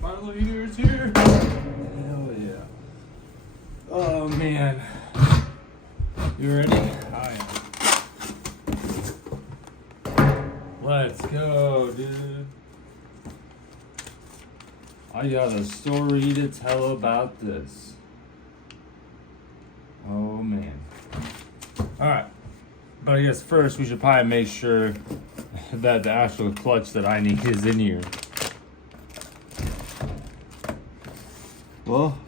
Finally, here's here. Hell yeah. Oh man. You ready? I am. Let's go, dude. I got a story to tell about this. Oh man. Alright. But I guess first we should probably make sure that the actual clutch that I need is in here. Well,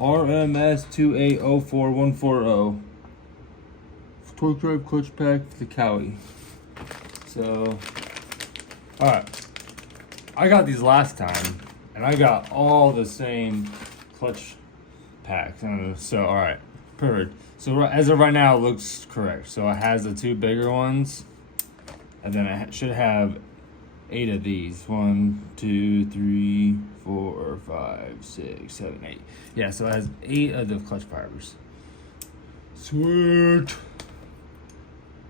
RMS2804140 TorqDrive clutch pack for the Kawasaki. So, alright. I got these last time, and I got all the same clutch packs. So, alright. Perfect. So, as of right now, it looks correct. So, it has the two bigger ones, and then it should have 8 of these. 1, 2, 3, 4, 5, 6, 7, 8. Yeah, so it has 8 of the clutch fibers. Sweet.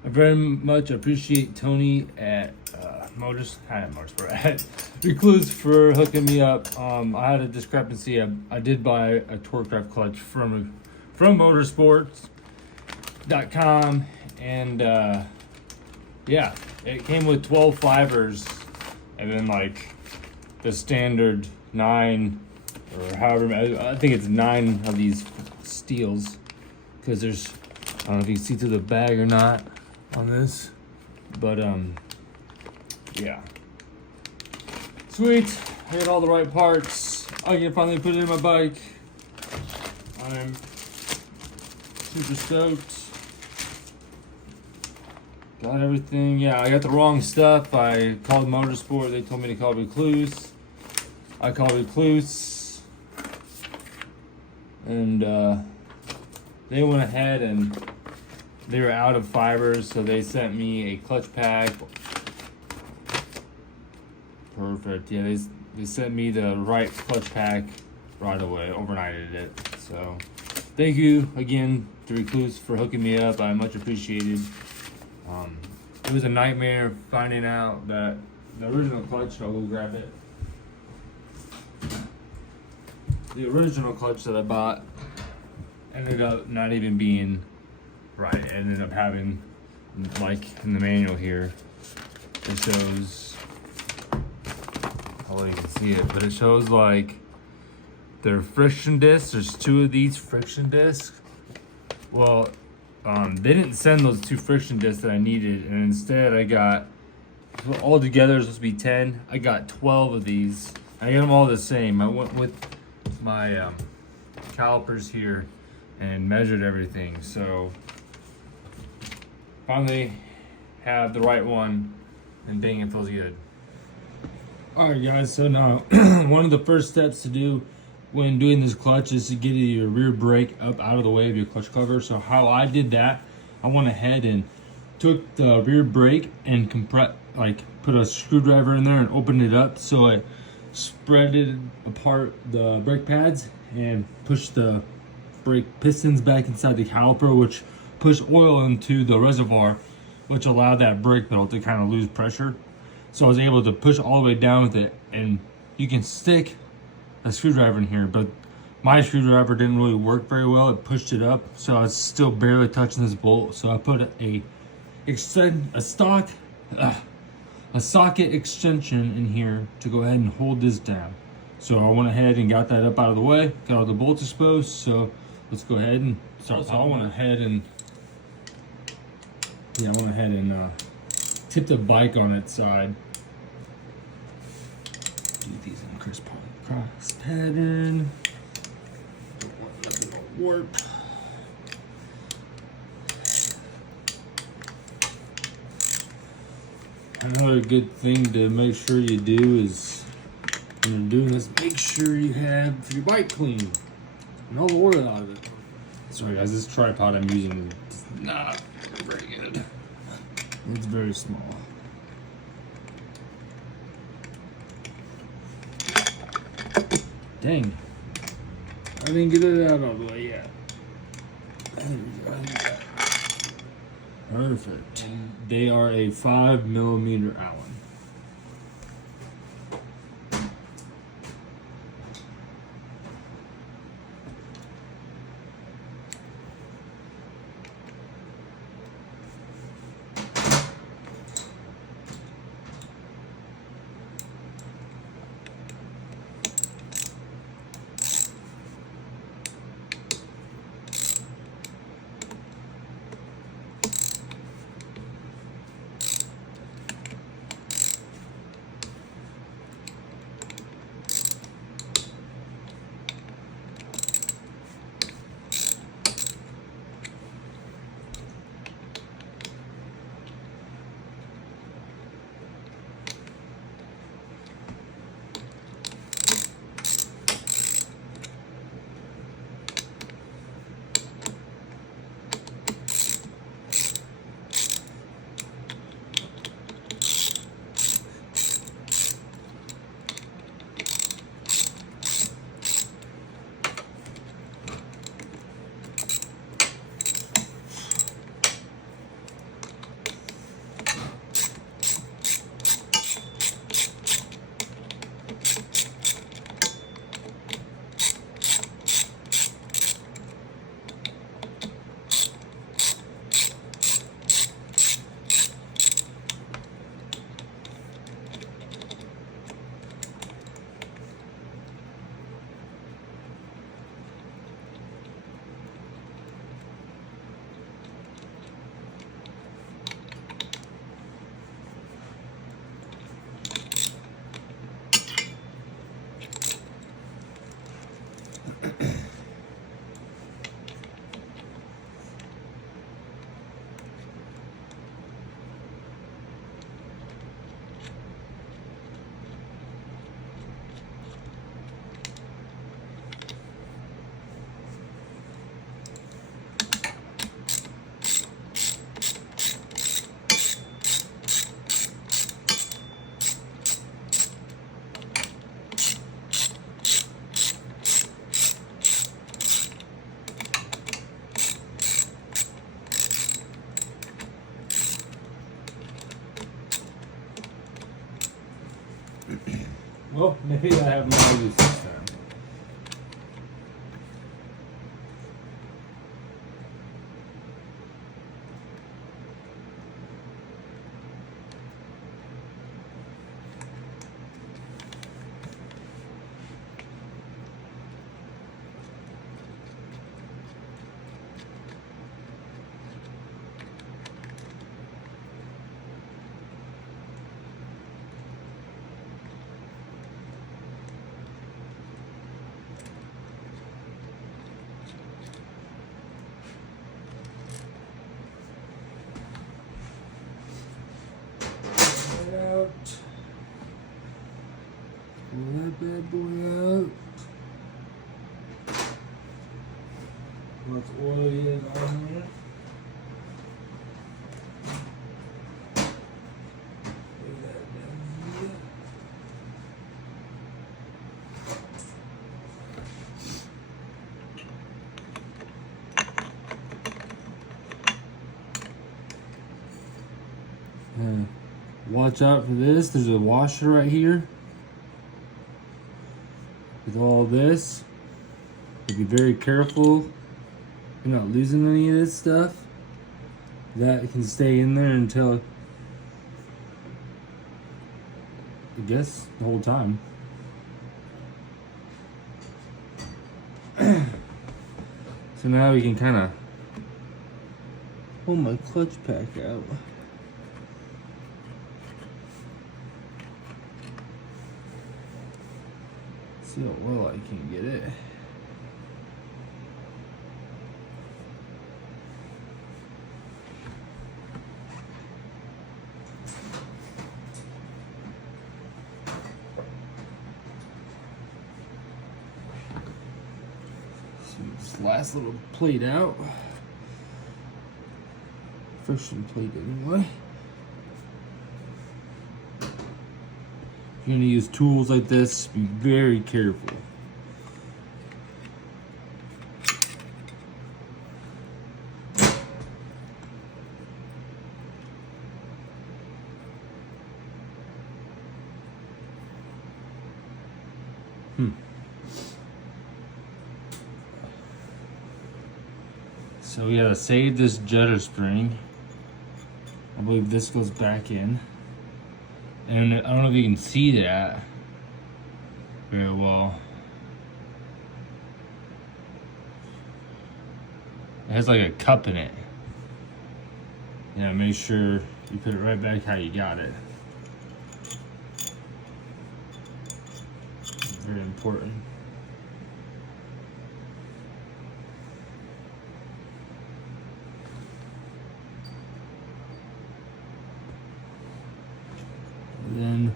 I very much appreciate Tony at Motorsport at Rekluse for hooking me up. I had a discrepancy. I did buy a TorqDrive clutch from motorsports.com, and yeah, it came with 12 fibers, and then like the standard 9 or however, I think it's 9 of these steels, because there's, I don't know if you can see through the bag or not on this, but yeah, sweet. I got all the right parts. I can finally put it in my bike. I'm super stoked. Got everything. Yeah, I got the wrong stuff. I called Motorsport. They told me to call Rekluse. I called Rekluse, and they went ahead and they were out of fibers, so they sent me a clutch pack. Perfect. Yeah, they sent me the right clutch pack right away. Overnighted it. So thank you again to Rekluse for hooking me up. I much appreciated. It was a nightmare finding out that the original clutch, I'll go grab it. The original clutch that I bought ended up not even being right. It ended up having, like in the manual here, it shows, oh, you can see it, but it shows like their friction discs. There's 2 of these friction discs. Well, they didn't send those 2 friction discs that I needed, and instead I got, all together it's supposed to be 10. I got 12 of these. I got them all the same. I went with my calipers here and measured everything. So finally have the right one, and dang, it feels good. All right, guys. So now one of the first steps to do when doing this clutch is to get your rear brake up out of the way of your clutch cover. So how I did that, I went ahead and took the rear brake and put a screwdriver in there and opened it up. So I spread it apart, the brake pads, and pushed the brake pistons back inside the caliper, which pushed oil into the reservoir, which allowed that brake pedal to kind of lose pressure. So I was able to push all the way down with it, and you can stick a screwdriver in here, but my screwdriver didn't really work very well. It pushed it up, so I was still barely touching this bolt. So I put a socket extension in here to go ahead and hold this down. So I went ahead and got that up out of the way, got all the bolts exposed. So let's go ahead and start. So I went ahead and tip the bike on its side. Do these in cross pattern. Don't want nothing to warp. Another good thing to make sure you do is, when you're doing this, make sure you have your bike clean and all the oil out of it. Sorry guys, this tripod I'm using is not very good. It's very small. Dang. I didn't get it out all the way yet. Perfect. They are a 5mm Allen. Well, maybe I have more of these this time. Pull that bad boy out. Let's oil it on there. Lay that down here. Watch out for this. There's a washer right here. With all this, be very careful you're not losing any of this stuff. That can stay in there until, I guess, the whole time. So now we can kind of pull my clutch pack out. See how well I can get it. See this last little plate out. Friction plate anyway. You're gonna use tools like this, be very careful. So we gotta save this jetter spring. I believe this goes back in. And I don't know if you can see that very well. It has like a cup in it. Yeah, make sure you put it right back how you got it. Very important. And then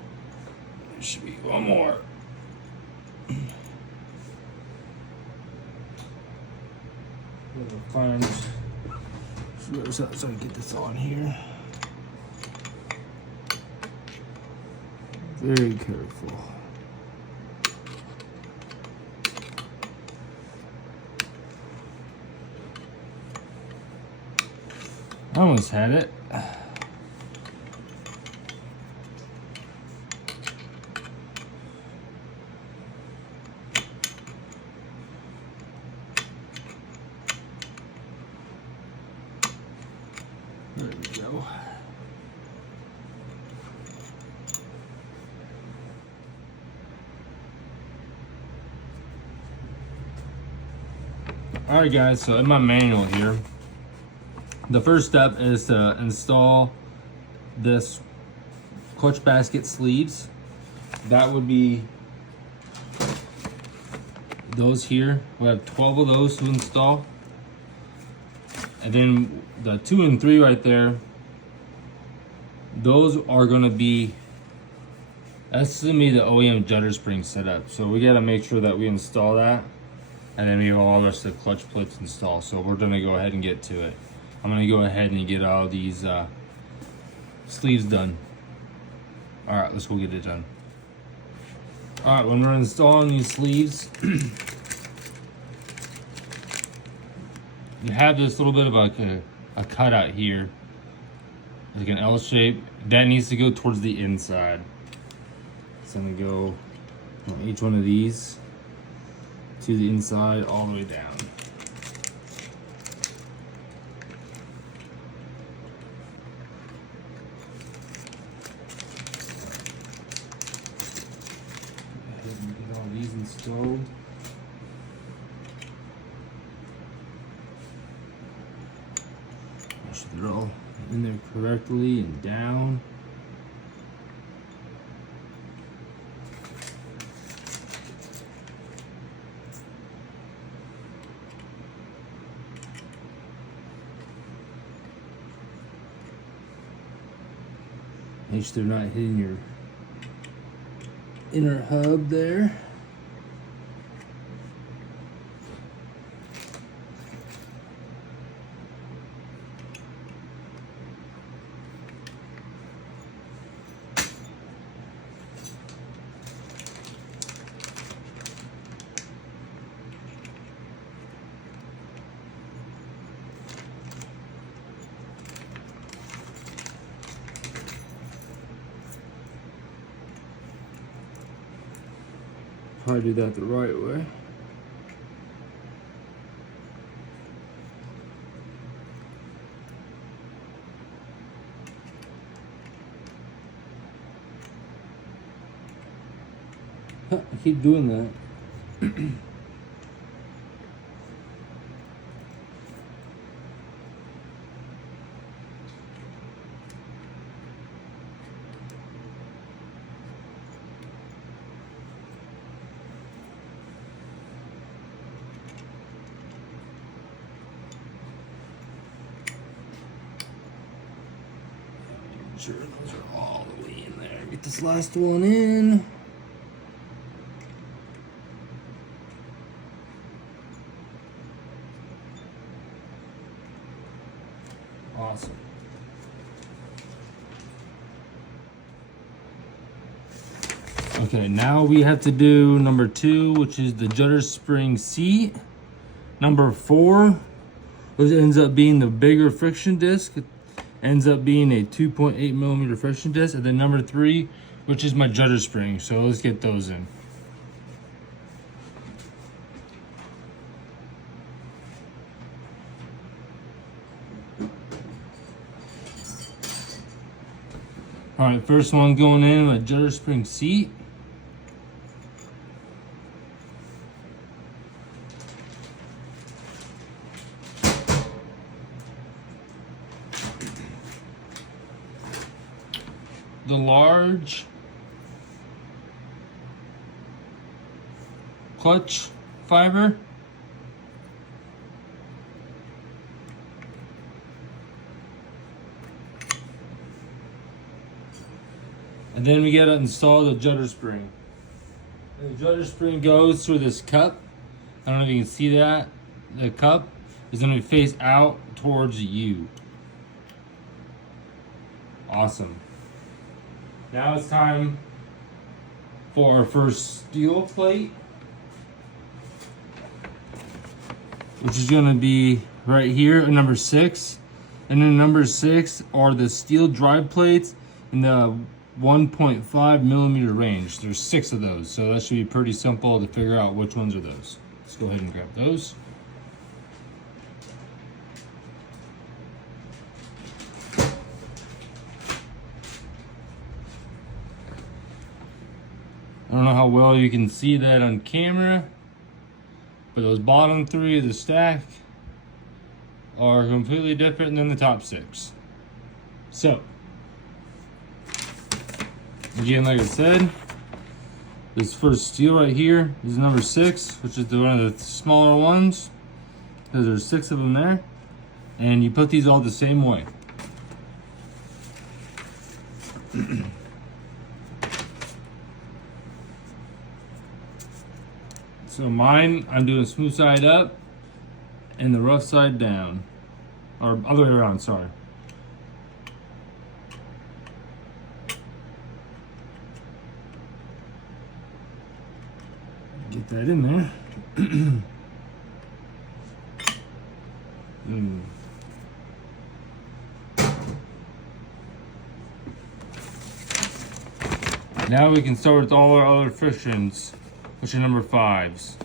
there should be one more. Find so I can get this on here. Very careful. I almost had it. Alright guys, so in my manual here, the first step is to install this clutch basket sleeves. That would be those here. We have 12 of those to install. And then the 2 and 3 right there, those are gonna be, that's gonna be the OEM judder spring setup. So we gotta make sure that we install that. And then we have all the rest of the clutch plates installed. So we're gonna go ahead and get to it. I'm gonna go ahead and get all these sleeves done. All right, let's go get it done. All right, when we're installing these sleeves, you have this little bit of a cutout here, like an L shape. That needs to go towards the inside. So I'm gonna go on each one of these to the inside all the way down. Go ahead and get all these installed. Make sure they're all in there correctly and down. Make sure they're not hitting your inner hub there. Probably do that the right way. I keep doing that. Sure, those are all the way in there. Get this last one in. Awesome. Okay, now we have to do number 2, which is the judder spring seat. Number 4, which ends up being the bigger friction disc. Ends up being a 2.8 millimeter friction disc. And then number 3, which is my judder spring. So let's get those in. All right, first one going in, my judder spring seat. The large clutch fiber. And then we gotta install the judder spring. And the judder spring goes through this cup. I don't know if you can see that. The cup is gonna face out towards you. Awesome. Now it's time for our first steel plate, which is gonna be right here at number 6. And then number 6 are the steel drive plates in the 1.5 millimeter range. There's 6 of those, so that should be pretty simple to figure out which ones are those. Let's go ahead and grab those. I don't know how well you can see that on camera, But those bottom 3 of the stack are completely different than the top 6. So, again, like I said, this first steel right here is number 6, which is one of the smaller ones, because there's 6 of them there. And you put these all the same way. So mine, I'm doing smooth side up and the rough side down. Or other way around, sorry. Get that in there. Now we can start with all our other frictions, which are number 5s.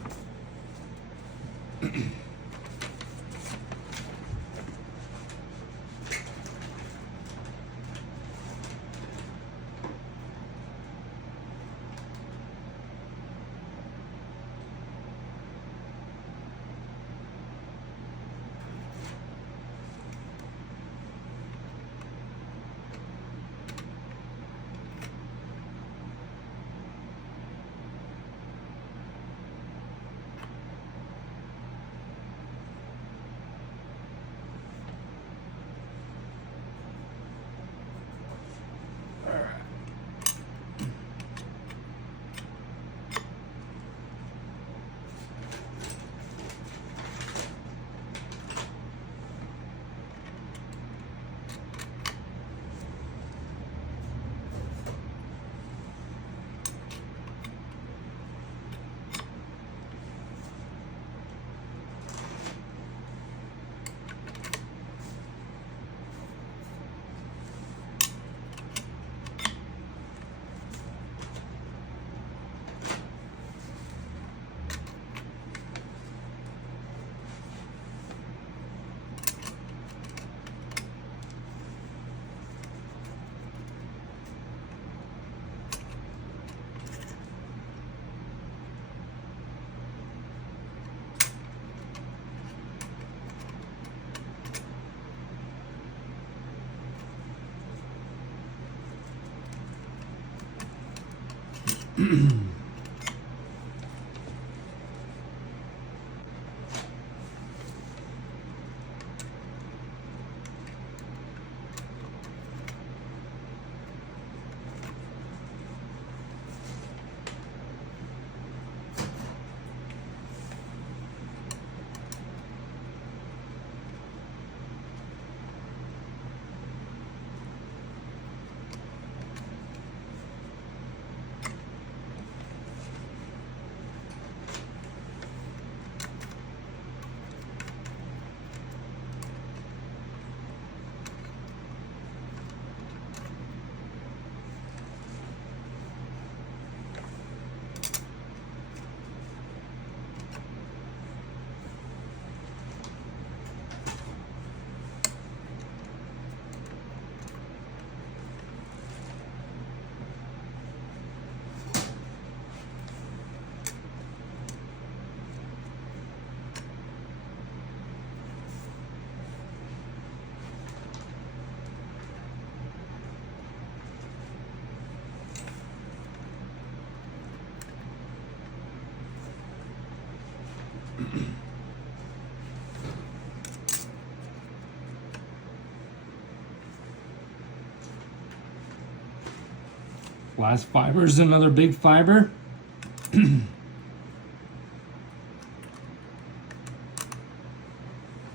Last fiber is another big fiber.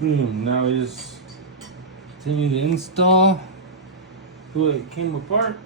Now we just continue to install the way it came apart.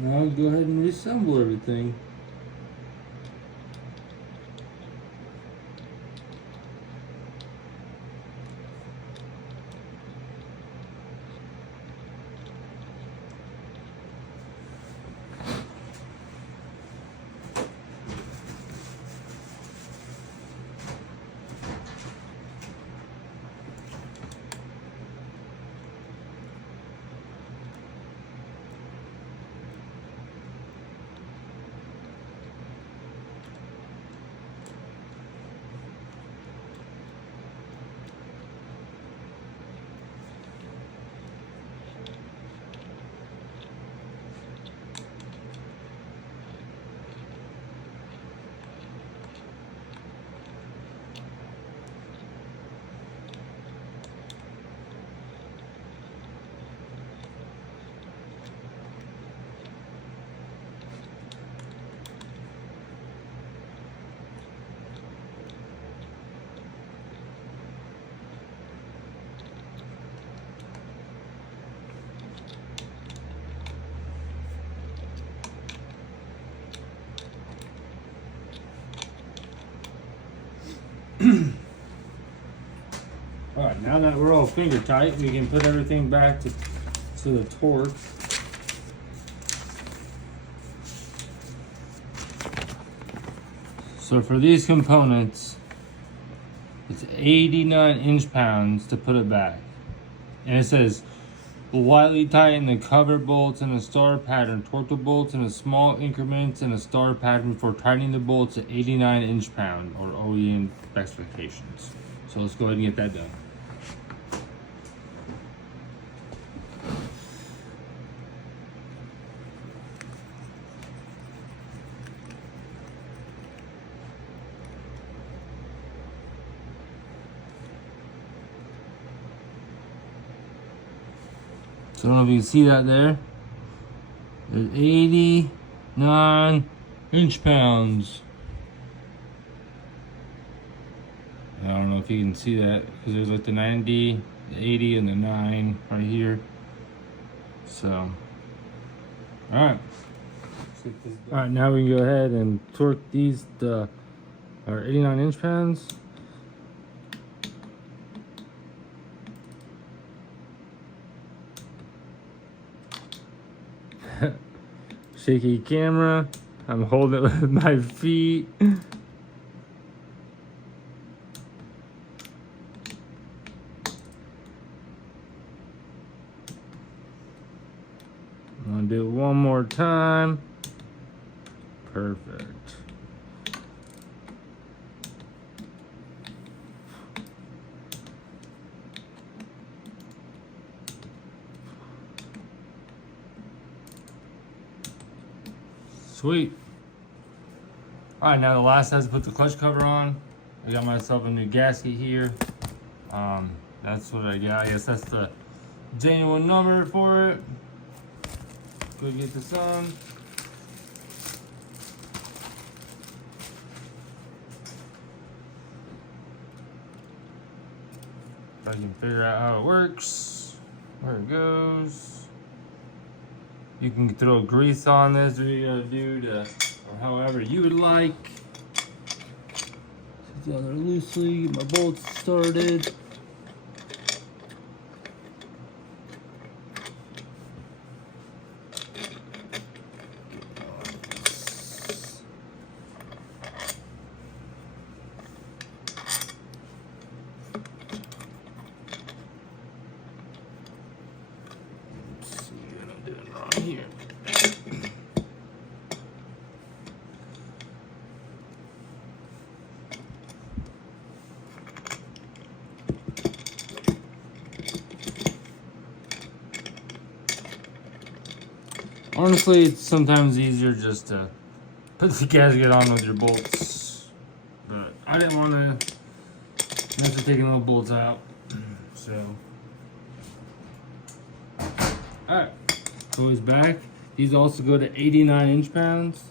Now go ahead and reassemble everything. Alright, now that we're all finger tight, we can put everything back to the torque. So for these components, it's 89 inch-pounds to put it back. And it says, lightly tighten the cover bolts in a star pattern. Torque the bolts in a small increments in a star pattern for tightening the bolts at 89 inch-pound or OEM specifications. So let's go ahead and get that done. So I don't know if you can see that there. There's 89 inch-pounds. I don't know if you can see that because there's like the 90, the 80, and the 9 right here. So, alright. Alright, now we can go ahead and torque these our 89 inch-pounds. Shaky camera. I'm holding it with my feet. I'm gonna do it one more time. Perfect. Sweet. Alright, now the last has to put the clutch cover on. I got myself a new gasket here. That's what I got. I guess that's the genuine number for it. Go get this on. If I can figure out how it works, where it goes. You can throw grease on this, or you gotta do or however you would like. Sit down there loosely, get my bolts started. Here. Honestly, it's sometimes easier just to put the gasket on with your bolts, but I didn't want to have to take all the bolts out, so. Alright, goes back. These also go to 89 inch-pounds.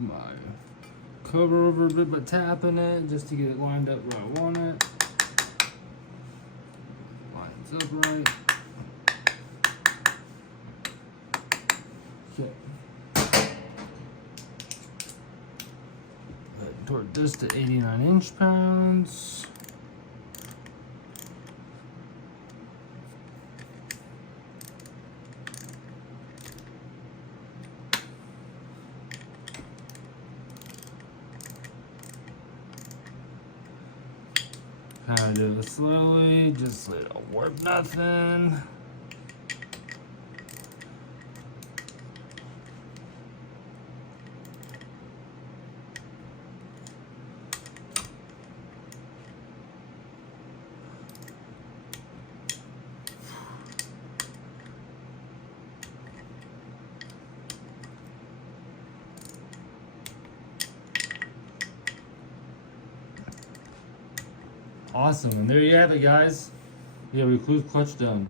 move my cover over a bit by tapping it just to get it lined up where I want it. Lines up right. Okay. Torque this to 89 inch-pounds. Kind of do it slowly, just so it don't warp nothing. Awesome, and there you have it, guys. Yeah, Rekluse clutch done.